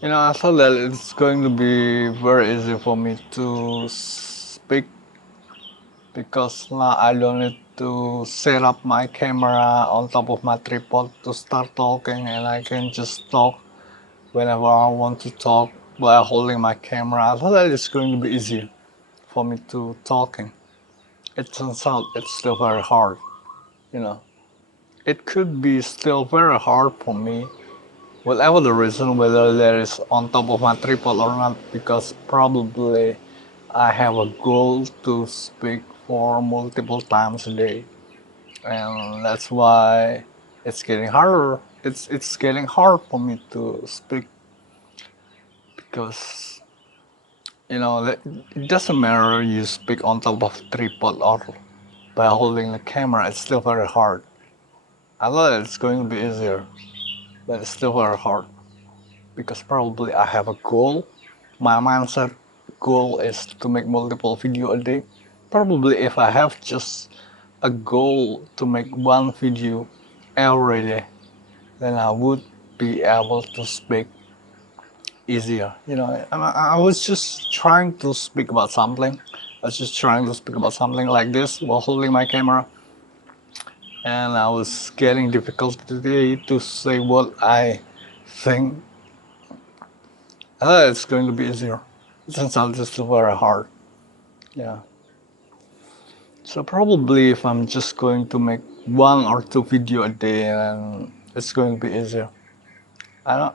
I thought that it's going to be very easy for me to speak because now I don't need to set up my camera on top of my tripod to start talking, and I can just talk whenever I want to talk while holding my camera. I thought that it's going to be easier for me to talking. It turns out it's still very hard, you know. It could be still very hard for me, whatever the reason, whether that is on top of my tripod or not, because probably I have a goal to speak for multiple times a day, and that's why it's getting harder. It's getting hard for me to speak because it doesn't matter you speak on top of tripod or by holding the camera. It's still very hard. I thought it's going to be easier, but it's still very hard because probably I have a goal. My mindset goal is to make multiple video a day. Probably if I have just a goal to make one video every day, then I would be able to speak easier. I was just trying to speak about something. I was just trying to speak about something like this while holding my camera, and I was getting difficulty to say what I think. It's going to be easier. It turns out it's still very hard. Yeah. So probably if I'm just going to make one or two video a day, then it's going to be easier. I don't.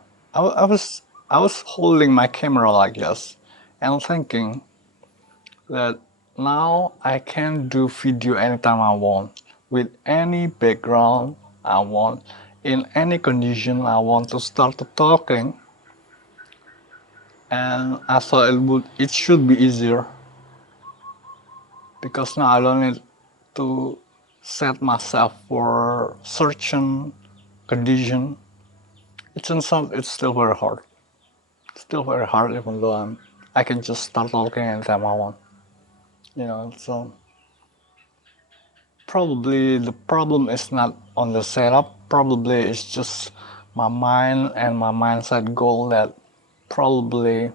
I was holding my camera like this, and thinking that now I can do video anytime I want, with any background I want, in any condition I want to start talking, and I thought it should be easier because now I don't need to set myself for certain condition. It turns out it's still very hard. Still very hard even though I can just start talking anytime I want. So probably the problem is not on the setup. Probably it's just my mind and my mindset goal that probably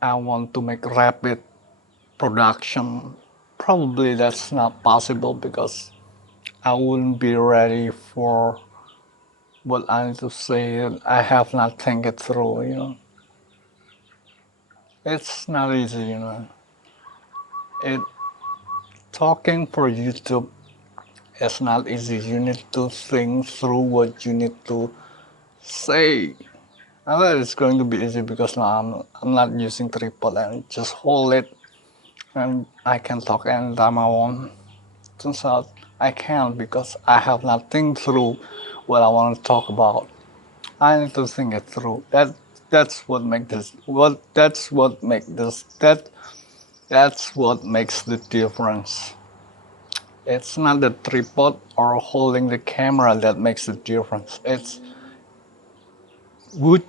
I want to make rapid production. Probably that's not possible because I wouldn't be ready for what I need to say. I have not think it through. It's not easy. It talking for YouTube is not easy. You need to think through what you need to say. I thought it's going to be easy because now I'm not using tripod and just hold it and I can talk anytime I want. Turns out I can't because I have not think through what I want to talk about. I need to think it through. That's what makes this. That's what makes the difference. It's not the tripod or holding the camera that makes the difference. It's would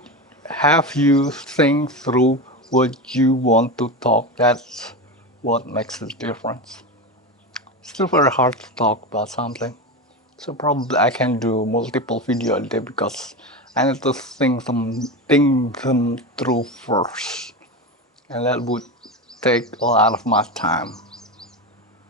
have you think through what you want to talk. That's what makes the difference. It's still very hard to talk about something. So probably I can do multiple video a day because I need to think them through first, and that would take a lot of my time.